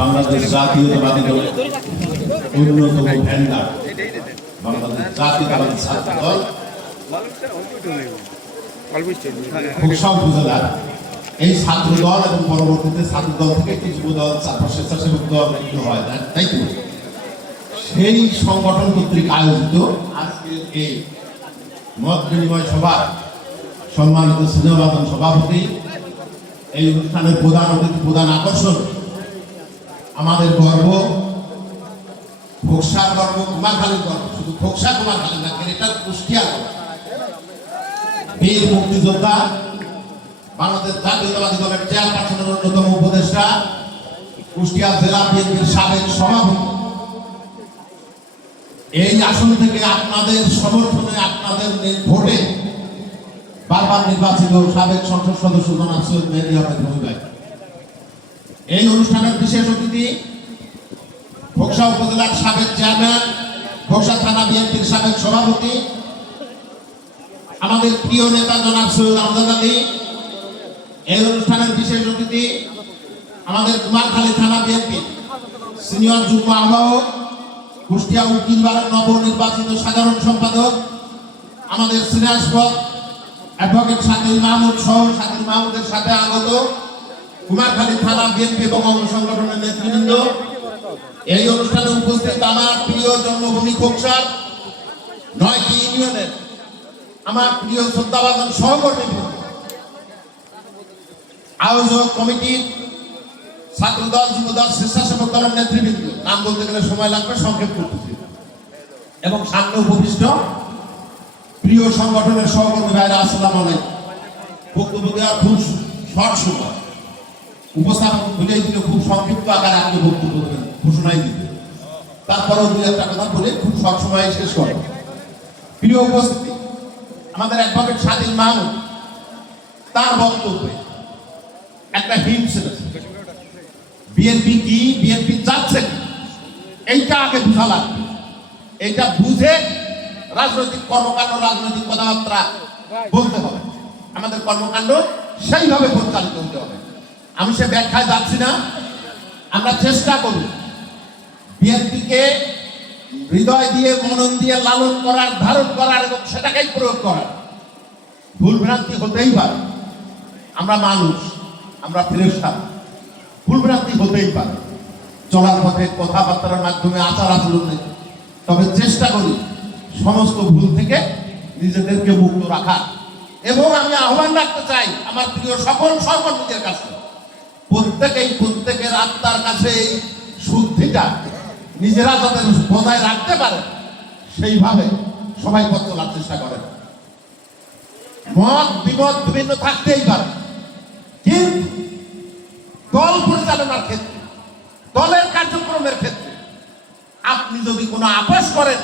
বাংলাদেশ জাতীয়তাবাদী দল অন্যতম ভ্যান্ডার। বাংলাদেশ জাতীয়তাবাদী ছাত্র দল। উপজেলার এই ছাত্র দল এবং পরবর্তীতে ছাত্র দল থেকে যুব দল ছাত্র স্বেচ্ছাসেবক দল হয়, তাই তো? সেই সংগঠন কর্তৃক আয়োজিত আজকের এই মত বিনিময় সভা সম্মানিত সিনেমাবাদন সভাপতি এই অনুষ্ঠানের প্রধান অতিথি, প্রধান আকর্ষণ, আমাদের গর্ব খোকসার গর্ব, কুমারখালীর গর্ব। শুধু খোকসা কুমারখালী না, গ্রেটার কুষ্টিয়ার বীর মুক্তিযোদ্ধা, বাংলাদেশ জাতীয়তাবাদী দলের চেয়ারপারসনের অন্যতম উপদেষ্টা, কুষ্টিয়া জেলা বিএনপির সাবেক সভাপতি। এই আসন থেকে আপনাদের সমর্থনে, আপনাদের ভোটে বারবার নির্বাচিত সাবেক সংসদ সদস্য জনাব সৈয়দ মেহেদি আহমেদ রবি এই অনুষ্ঠানের বিশেষ অতিথি ঘোকসা উপজেলার সাবেক চেয়ারম্যান ঘোকসা থানা বিএনপির সাবেক সভাপতি, আমাদের প্রিয় নেতা জনাব সৈয়দ আমজাদ আলী। এই অনুষ্ঠানের বিশেষ অতিথি আমাদের কুমারখালী থানা বিএনপি সিনিয়র যুগ্ম আহ্বায়ক, কুষ্টিয়া উকিল নবনির্বাচিত সাধারণ সম্পাদক, আমাদের সিনাসপদ অ্যাডভোকেট শাকিল মাহমুদ সহ শাকিল মাহমুদের সাথে আগত কুমারখালী থানা বিএনপি এবং অঙ্গ সংগঠনের নেতৃবৃন্দ। এই অনুষ্ঠানে উপস্থিত আমার প্রিয় জন্মভূমি খোকসার নয়টি ইউনিয়নের আমার প্রিয় শ্রদ্ধাবাদন সহকর্মী আয়োজক কমিটির ছাত্রদল, যুবদল, স্বেচ্ছাসেবক দলের নেতৃবৃন্দ। নাম বলতে গেলে সময় লাগবে, সংক্ষেপ করতেছি। এবং সামনে উপবিষ্ট প্রিয় সংগঠনের সহকর্মী ভাইরা, আসসালাম আলাইকুম। বক্তব্য দেওয়ার খুব শর্ট সময়। উপস্থাপন বুঝেই দিলে খুব সংক্ষিপ্ত আকারে আপনি বক্তব্য দেবেন, ঘোষণাই দিতে তারপরেও দুই একটা কথা বলে খুব শর্ট সময়ে শেষ করব। প্রিয় উপস্থিতি, আমাদের অ্যাডভোকেট স্বাধীন মাহমুদ, তার বক্তব্যে একটা ছিল। বিএনপি কি? বিএনপি যাচ্ছে এইটা আগে বুঝা লাগবে। এইটা বুঝে রাজনৈতিক কর্মকাণ্ড, রাজনৈতিক কথাবার্তা বলতে হবে। আমাদের কর্মকাণ্ড সেইভাবে পরিচালিত হতে হবে। আমি সে ব্যাখ্যায় যাচ্ছি না। আমরা চেষ্টা করি বিএনপিকে হৃদয় দিয়ে, মনন দিয়ে, লালন করার, ধারণ করার এবং সেটাকেই প্রয়োগ করার। ভুল ভ্রান্তি হতেই পারে। আমরা মানুষ, আমরা ফেরেস্তা ভুল ভ্রান্তি হতেই পারে। চলার পথে কথাবার্তার মাধ্যমে আচার আচরণে তবে চেষ্টা করি সমস্ত ভুল থেকে নিজেদেরকে মুক্ত রাখা। এবং আমি আহ্বান রাখতে চাই আমার প্রিয় সকল সহকর্মীদের কাছে, প্রত্যেকেই প্রত্যেকের আত্মার কাছে এই শুদ্ধিটা নিজেরা যাতে বজায় রাখতে পারে, সেইভাবে সবাই পথ চলার চেষ্টা করেন। মত, বিমত বিভিন্ন থাকতেই পারে। কিন্তু দল পরিচালনার ক্ষেত্রে, দলের কার্যক্রমের ক্ষেত্রে, আপনি যদি কোনো আপোষ করেন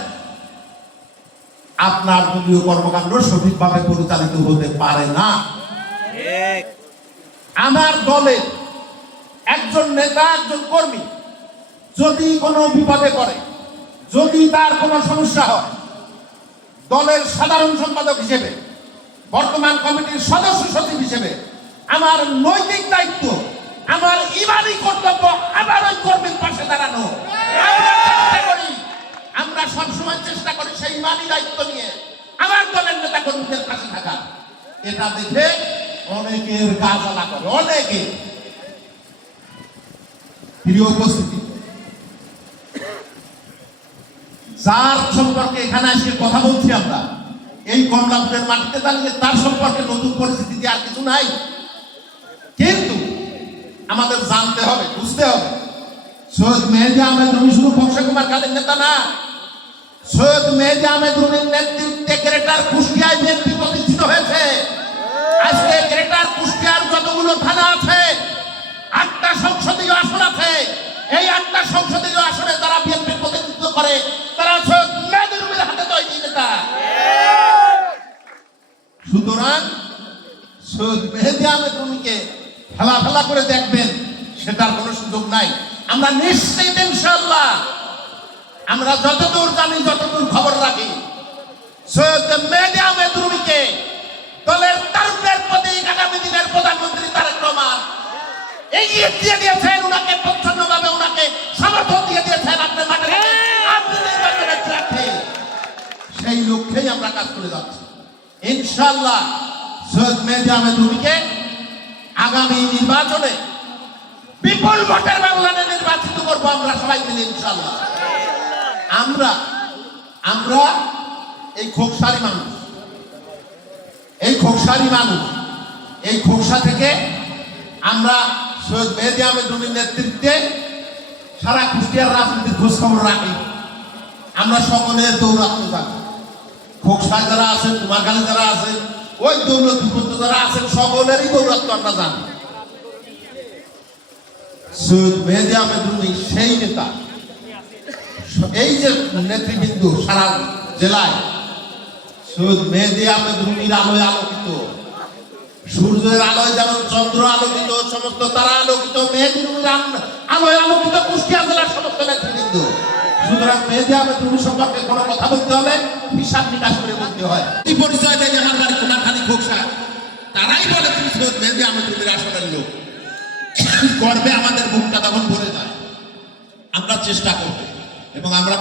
আপনার দলীয় কর্মকাণ্ড সঠিকভাবে পরিচালিত হতে পারে না। আমার দলে একজন নেতা একজন কর্মী যদি কোনো বিপদে পড়ে যদি তার কোনো সমস্যা হয় দলের সাধারণ সম্পাদক হিসেবে বর্তমান কমিটির সদস্য সচিব হিসেবে আমার নৈতিক দায়িত্ব আমার ইমানি কর্তব্য আমার ওই কর্মীর পাশে দাঁড়ানো আমরা চেষ্টা করি আমরা সবসময় চেষ্টা করি সেই ইমানি দায়িত্ব নিয়ে আমার দলের নেতা কর্মীদের পাশে থাকা এটা দেখে অনেকের গা জ্বালা করে, অনেকে। প্রিয় উপস্থিতি, যার সম্পর্কে এখানে আজকে কথা বলছি আমরা, এই কমলাপুরের মাটিতে দাঁড়িয়ে তার সম্পর্কে নতুন পরিস্থিতি আর কিছু নাই। কিন্তু আমাদের জানতে হবে, বুঝতে হবে, সৈয়দ মেহেদি আহমেদ রুমি শুধু বংশ কুমার খালের নেতা না, সৈয়দ মেহেদি আহমেদ রুমির নেতৃত্বে গ্রেটার কুষ্টিয়ায় বিএনপি প্রতিষ্ঠিত হয়েছে। আজকে গ্রেটার কুষ্টিয়ার যতগুলো থানা আছে, আটটা সংসদীয় আসন আছে, এই আটটা সংসদীয় আসনে তারা বিএনপির প্রতিনিধিত্ব করে, তারা সৈয়দ মেহেদি হাতে তৈরি নেতা। সুতরাং সৈয়দ মেহেদি আহমেদ রুমিকে ফেলা ফেলা করে দেখবেন, সেটার কোনো সুযোগ নাই। আমরা নিশ্চিত ইনশাল্লাহ আমরা যতদূর জানি, যতদূর খবর রাখি, সৈয়দ মেহেদি আহমেদ রুমিকে দলের তারুণ্যের প্রতীক, আগামী দিনের প্রধানমন্ত্রী তারেক রহমান। এগিয়ে দিয়ে দিয়েছেন ওনাকে প্রচ্ছন্নভাবে ওনাকে সমর্থন দিয়ে দিয়েছেন আপনার মাঠে আপনি নির্বাচনের প্রার্থী। সেই লক্ষ্যেই আমরা কাজ করে যাচ্ছি। ইনশাল্লাহ সৈয়দ মেহদি আহমেদ রুমিকে আগামী নির্বাচনে বিপুল ভোটের ব্যবধানে নির্বাচিত করব আমরা সবাই মিলে ইনশাল্লাহ আমরা আমরা এই খোকসারি মানুষ। এই খোকসারি মানুষ। এই খোকসা থেকে আমরা সৈয়দ মেহেদি আহমেদ রুমির নেতৃত্বে সারা কুষ্টিয়ার রাজনীতির খোঁজ খবর রাখি। আমরা সকলে দৌড়াতে থাকি খোকসায় যারা আছেন কুমারখালী যারা আছেন ওই দৌলত বিপদ যারা আছেন সকলেরই দৌরাত্ম আমরা জানি। সৈয়দ মেহেদি আহমেদ রুমি সেই নেতা। এই যে নেতৃবৃন্দ সারা জেলায় আলোয় আলোকিত। সূর্যের আলোয় যেমন চন্দ্র সমস্ত তারা আলোকিত আলোয় আলোকিত বলতে করে হয়। এই পরিচয় তারাই বলে তুমি সৈয়দ লোক। গর্বে আমাদের মুখটা তখন ভরে যায়। আমরা চেষ্টা করব এবং আমরা